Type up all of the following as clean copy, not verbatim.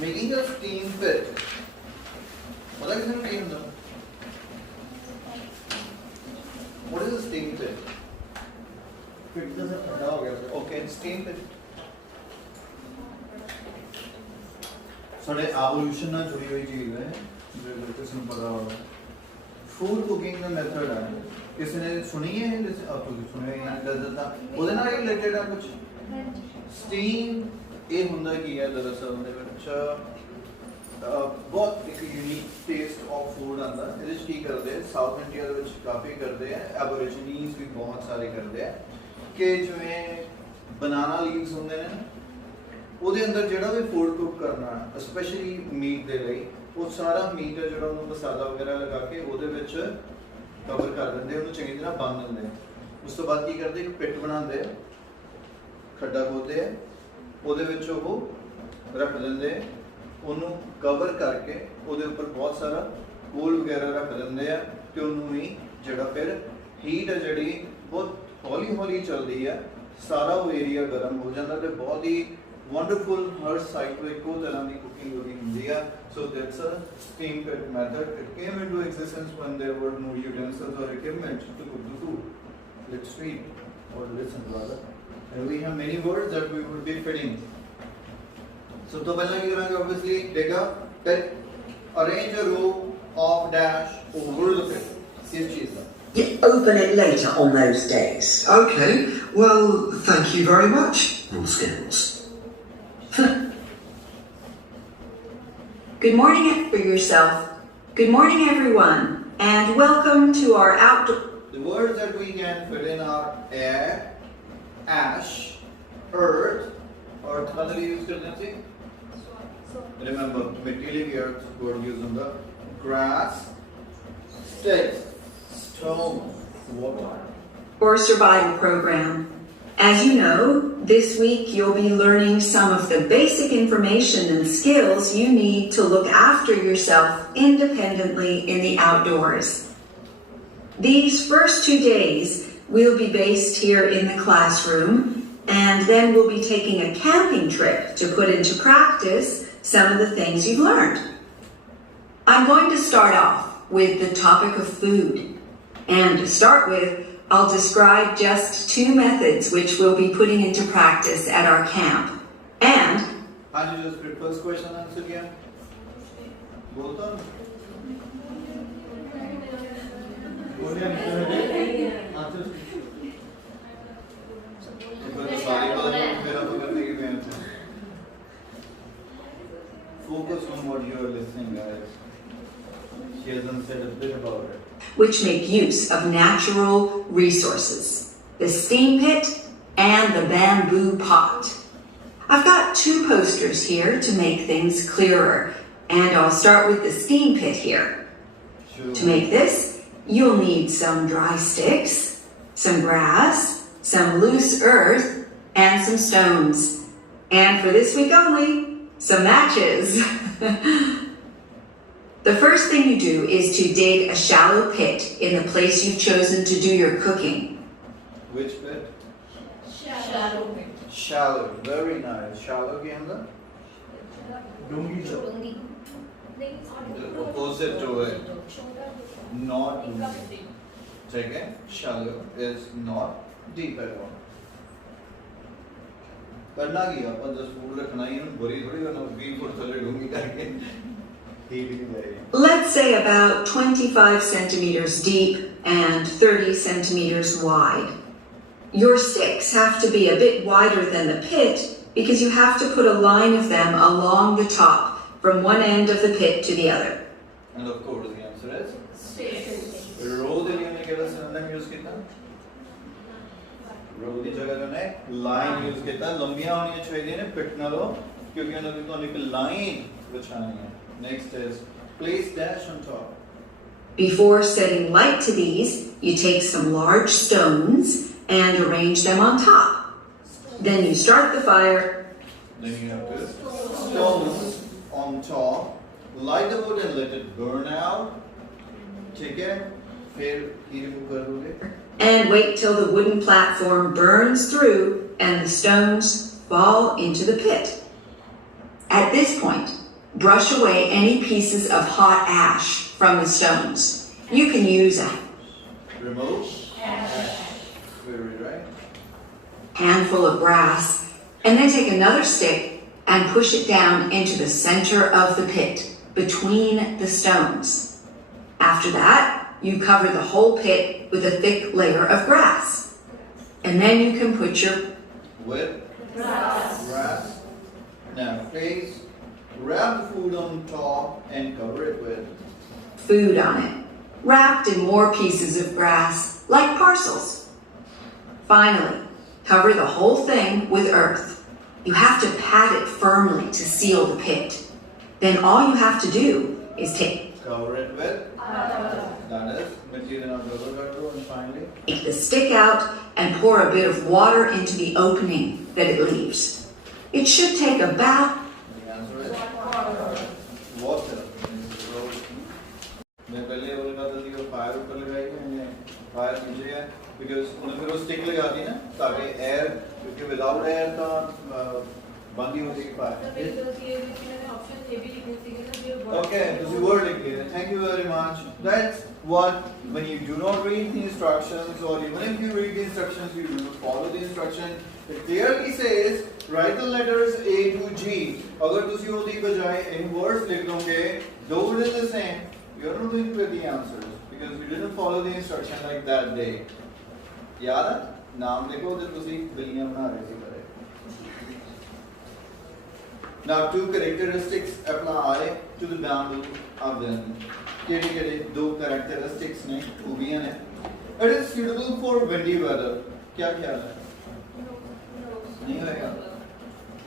Making a steam pit. What is a steam though? What is a steam pit? Pit doesn't ठंडा हो गया. Okay, steam pit. साढ़े evolution ना जुड़ी हुई चीज़ है जो किसी को पता होगा. Food cooking का method है. किसी ने सुनी है जैसे आप लोग सुने हैं ना दरअसल उधर ना related है कुछ. Steam ये होता है कि यार दरअसल उन्हें बच्चा बहुत एक यूनिक टेस्ट ऑफ फूड आता है. ਇਹਦੇ ਕੀ ਕਰਦੇ ਆ ਸਾਊਥ ਇੰਡੀਆ ਦੇ ਵਿੱਚ ਕਾਫੀ ਕਰਦੇ ਆ. ਐਬੋਰੀਜਿਨੀਜ਼ ਵੀ ਬਹੁਤ ਸਾਰੇ ਕਰਦੇ ਆ ਕਿ ਜਿਵੇਂ ਬਨਾਨਾ ਲੀਵਸ ਹੁੰਦੇ ਨੇ ਨਾ ਉਹਦੇ ਅੰਦਰ ਜਿਹੜਾ ਵੀ ਫੂਡ ਕੁਕ ਕਰਨਾ ਸਪੈਸ਼ਲੀ ਮੀਟ ਦੇ ਲਈ ਉਹ ਸਾਰਾ ਮੀਟ ਜਿਹੜਾ ਉਹਨੂੰ ਮਸਾਲਾ ਵਗੈਰਾ ਲਗਾ ਕੇ ਉਹਦੇ ਵਿੱਚ ਕਵਰ ਕਰ ਦਿੰਦੇ ਉਹਨੂੰ ਚੰਗੀ ਤਰ੍ਹਾਂ ਬੰਨ ਦਿੰਦੇ ਆ. ਉਸ ਤੋਂ ਬਾਅਦ ਕੀ ਕਰਦੇ ਇੱਕ ਪਿੱਟ ਬਣਾਉਂਦੇ ਆ ਖੱਡਾ ਖੋਦਦੇ ਆ ਉਹਦੇ ਵਿੱਚ ਉਹ ਰੱਖ ਦਿੰਦੇ ਆ ਉਹਨੂੰ ਕਵਰ ਕਰਕੇ ਉਹਦੇ ਉੱਪਰ ਬਹੁਤ ਸਾਰਾ ਕੋਲ ਵਗੈਰਾ ਰੱਖ ਦਿੰਦੇ ਆ ਤੇ ਉਹਨੂੰ ਵੀ ਜਿਹੜਾ ਫਿਰ ਹੀਟ ਹੈ ਜਿਹੜੀ ਬਹੁਤ ਹੌਲੀ ਹੌਲੀ ਚੱਲਦੀ ਆ ਸਾਰਾ ਉਹ ਏਰੀਆ ਗਰਮ ਹੋ ਜਾਂਦਾ ਤੇ ਬਹੁਤ ਹੀ wonderful हर साइड पे को तरह की cooking होगी India. So that's a steam pit method. It came into existence when there were no utensils or equipment to cook the food. Let's read or listen rather. And we have many words that we will be fitting. So to पहले क्या करेंगे obviously take a pit, arrange a row of dash over the pit. किस चीज़ का? Yeah, open it later on those days. Okay, well, thank you very much. Rule skills. Good morning for yourself. Good morning, everyone, and welcome to our outdoor. The words that we can fit in are air, ash, earth, or other use करने से. Remember, material earth word used on the grass, sticks, stone, water. Or survival program. As you know, this week you'll be learning some of the basic information and skills you need to look after yourself independently in the outdoors. These first 2 days will be based here in the classroom, and then we'll be taking a camping trip to put into practice some of the things you've learned. I'm going to start off with the topic of food. And to start with, I'll describe just 2 methods which we'll be putting into practice at our camp. And आज जो first question answer किया बोलता Focus on what you are listening, guys. She hasn't said a bit about it. which make use of natural resources, the steam pit and the bamboo pot. I've got 2 posters here to make things clearer, and I'll start with the steam pit here. Sure. To make this, you'll need some dry sticks, some grass, some loose earth, and some stones. And for this week only, some matches. The first thing you do is to dig a shallow pit in the place you've chosen to do your cooking. Which pit? Shallow pit. Shallow. Very nice. Shallow के अंदर? डूंगी. The opposite to it. Not deep. ठीक है? Shallow is not deep at all. करना क्या? अपन just food रखना ही है बड़ी थोड़ी करना 20 फुट थले डूंगी करके. Let's say about 25 centimeters deep and 30 centimeters wide. Your sticks have to be a bit wider than the pit because you have to put a line of them along the top from one end of the pit to the other. And of course the answer is Sticks. row के लिए हमने केवल synonym use किया. row की जगह हमने line use किया. लंबियां होनी चाहिए ने pit ना लो क्योंकि उन्होंने तो एक line बिछानी है. Next is place dash on top. Before setting light to these, you take some large stones and arrange them on top. Then you start the fire. Then you have to stones on top. Light the wood and let it burn out. ठीक है? फिर heat remove कर दोगे. And wait till the wooden platform burns through and the stones fall into the pit. At this point, Brush away any pieces of hot ash from the stones. You can use a Remove. Very right. handful of grass and then take another stick and push it down into the center of the pit, between the stones. After that, you cover the whole pit with a thick layer of grass. And then you can put your With grass. Now place, wrap the food on top and cover it with. food on it, wrapped in more pieces of grass, like parcels. Finally, cover the whole thing with earth. You have to pat it firmly to seal the pit. Then all you have to do is take Cover it with. That is material of rubber and finally. the stick out and pour a bit of water into the opening that it leaves. It should take about The answer is water. मैं पहले बोलूँगा तो कि fire ऊपर लगाएगी मैंने fire नीचे है because उन्हें फिर वो स्टिक लगाती है ना ताकि एयर क्योंकि विदाउट एयर तो बंद ही हो जाएगी fire. Okay, this is word again. Thank you very much. That's what when you do not read the instructions, or even if you read the instructions, you do not follow the instruction. It clearly says write the letters A to G. अगर तुसी उसकी बजाय in words लिख दोगे, though it is the same, you are not going to get the answers because you didn't follow the instruction like that day. याद है? नाम लिखो तो तुसी बिल्लियाँ बना रहे थे. Now, two characteristics apply to the bamboo oven. Kede two characteristics ne खूबियाँ ने. It is suitable for windy weather. क्या ख्याल है? नहीं होगा.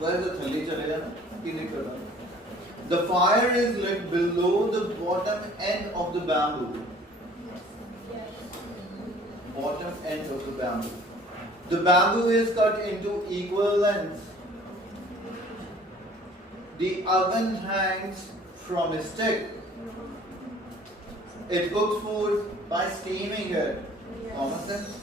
वैसे तो थल्ली चलेगा ना? की दिक्कत है? The fire is lit below the bottom end of the bamboo. Bottom end of the bamboo. The bamboo is cut into equal lengths. The oven hangs from a stick. It cooks food by steaming it. Common sense?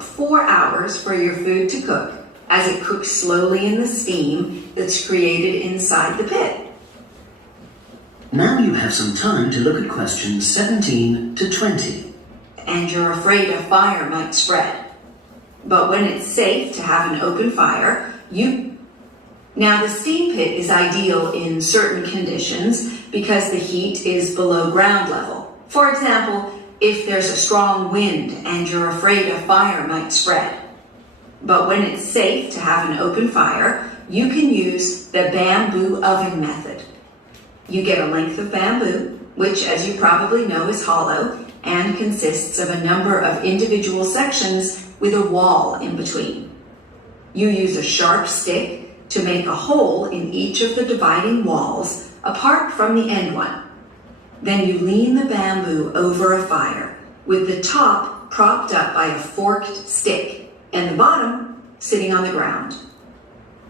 4 hours for your food to cook, as it cooks slowly in the steam that's created inside the pit. Now you have some time to look at questions 17 to 20. And you're afraid a fire might spread. But when it's safe to have an open fire, Now the steam pit is ideal in certain conditions because the heat is below ground level. For example, if there's a strong wind and you're afraid a fire might spread. But when it's safe to have an open fire, you can use the bamboo oven method. You get a length of bamboo, which as you probably know is hollow and consists of a number of individual sections with a wall in between. You use a sharp stick to make a hole in each of the dividing walls apart from the end one. Then you lean the bamboo over a fire with the top propped up by a forked stick and the bottom sitting on the ground.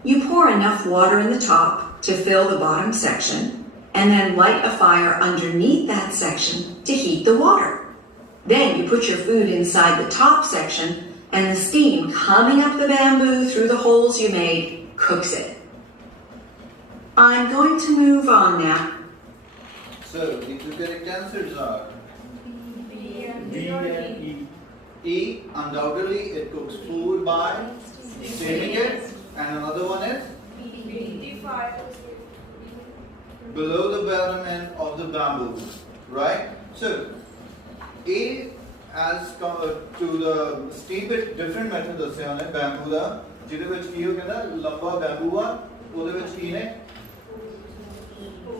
You pour enough water in the top to fill the bottom section and then light a fire underneath that section to heat the water. Then you put your food inside the top section and the steam coming up the bamboo through the holes you made cooks it. I'm going to move on now. So, the two correct answers are B and E. E, undoubtedly it cooks food by steaming it, and another one is below the bottom end of the bamboo, right? So, A as to the steam pit, different method ਦੱਸਿਆ ਉਹਨੇ bamboo ਦਾ, ਜਿਹਦੇ ਵਿੱਚ ਕੀ ਹੋ ਕਹਿੰਦਾ ਲੰਬਾ bamboo ਆ, ਉਹਦੇ ਵਿੱਚ ਕੀ ਨੇ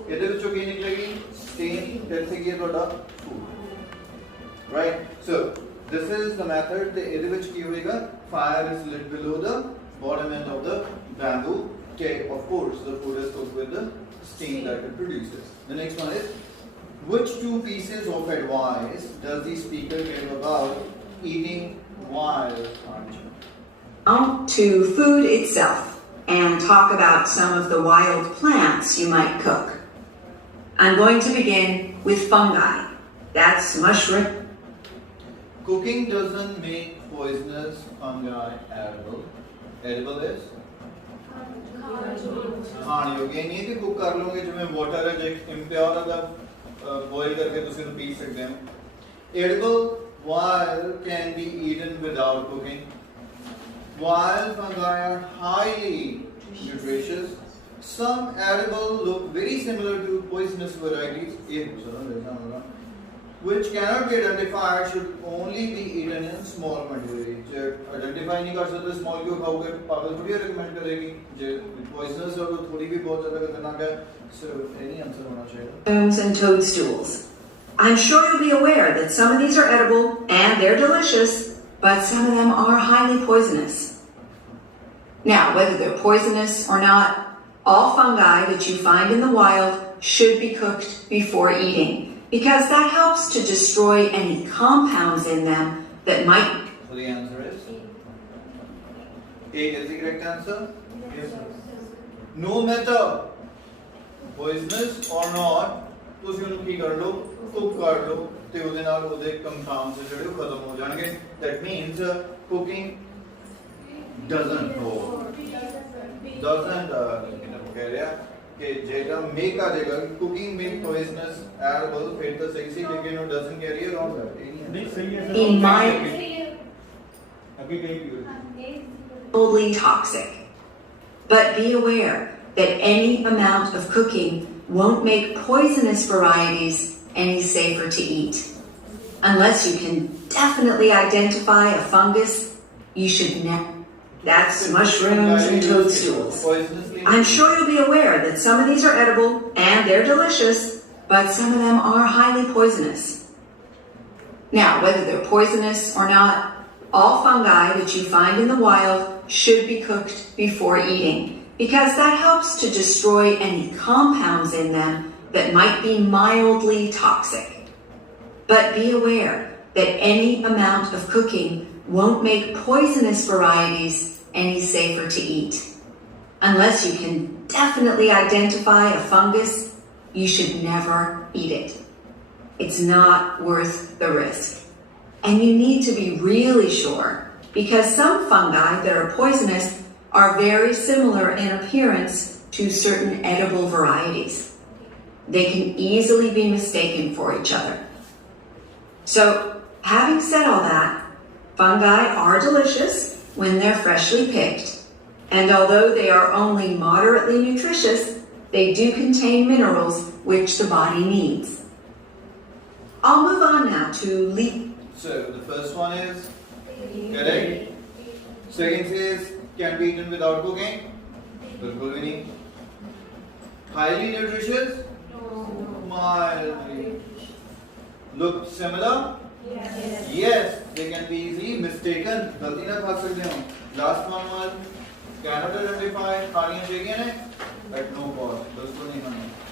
ਇਹਦੇ ਵਿੱਚੋਂ ਕੀ ਨਿਕਲੇਗੀ steam, ਇੱਥੇ ਕੀ ਹੈ ਤੁਹਾਡਾ food, right? So this is the method ਤੇ ਇਹਦੇ ਵਿੱਚ ਕੀ ਹੋਏਗਾ fire is lit below the bottom end of the bamboo. Okay, of course the food is cooked with the steam that it produces. The next one is, which two pieces of advice does the speaker give about eating while hunting? On to food itself and talk about some of the wild plants you might cook. I'm going to begin with fungi. That's mushroom. Cooking doesn't make poisonous fungi edible. Edible is? ਖਾਣ ਯੋਗ ਇਹ ਨਹੀਂ ਹੈ ਕਿ cook ਕਰ ਲਓਗੇ ਜਿਵੇਂ water ਹੈ ਜੇ ਇੰਪਿਓਰ ਅਗਰ ਬੋਇਲ ਕਰਕੇ ਤੁਸੀਂ ਉਹਨੂੰ ਪੀ ਸਕਦੇ ਹੋ edible while can be eaten without cooking while fungi are highly nutritious some edible look very similar to poisonous varieties which cannot be identified should only be eaten in small quantity J identify नहीं कर सकते small क्यों खाओगे पागल थोड़ी recommend करेगी जे poisonous और थोड़ी भी बहुत ज़्यादा खतरनाक है सिर्फ any answer होना चाहिए Worms and toadstools. I'm sure you'll be aware that some of these are edible and they're delicious, but some of them are highly poisonous. Now, whether they're poisonous or not, all fungi that you find in the wild should be cooked before eating, because that helps to destroy any compounds in them that might... So the answer is? A is the correct answer? Yes. No matter poisonous or not, ਤੁਸੀਂ ਉਹਨੂੰ ਕੀ ਕਰ ਲਓ cook ਕਰ ਲਓ ਤੇ ਉਹਦੇ ਨਾਲ ਉਹਦੇ ਕੰਪਾਊਂਡਸ ਜਿਹੜੇ ਉਹ ਖਤਮ ਹੋ ਜਾਣਗੇ that means cooking doesn't ਕਹਿ ਰਿਹਾ ਕਿ ਜਿਹੜਾ ਮੇਕ ਆ ਜਾਏਗਾ cooking make poisonous edible ਫਿਰ ਤਾਂ ਸਹੀ ਸੀ ਲੇਕਿਨ ਉਹ doesn't carry a wrong ਨਹੀਂ ਸਹੀ ਹੈ In my... ਅੱਗੇ ਕਹੀ Totally toxic. But be aware that any amount of cooking won't make poisonous varieties any safer to eat. Unless you can definitely identify a fungus, you should never. That's mushrooms and toadstools. I'm sure you'll be aware that some of these are edible and they're delicious, but some of them are highly poisonous. Now, whether they're poisonous or not, all fungi that you find in the wild should be cooked before eating, because that helps to destroy any compounds in them that might be mildly toxic. But be aware that any amount of cooking won't make poisonous varieties any safer to eat. Unless you can definitely identify a fungus, you should never eat it. It's not worth the risk. And you need to be really sure, because some fungi that are poisonous are very similar in appearance to certain edible varieties. They can easily be mistaken for each other. So, having said all that, fungi are delicious when they're freshly picked, and although they are only moderately nutritious, they do contain minerals which the body needs. I'll move on now to So the first one is correct. Second says can be eaten without cooking. बिल्कुल भी नहीं. Highly nutritious. Mildly. Look similar. Yes, they can be easily mistaken. गलती ना खा सकते हो. Last one was cannot identify. खालियाँ चाहिए ना? At no cost. बिल्कुल नहीं खाना.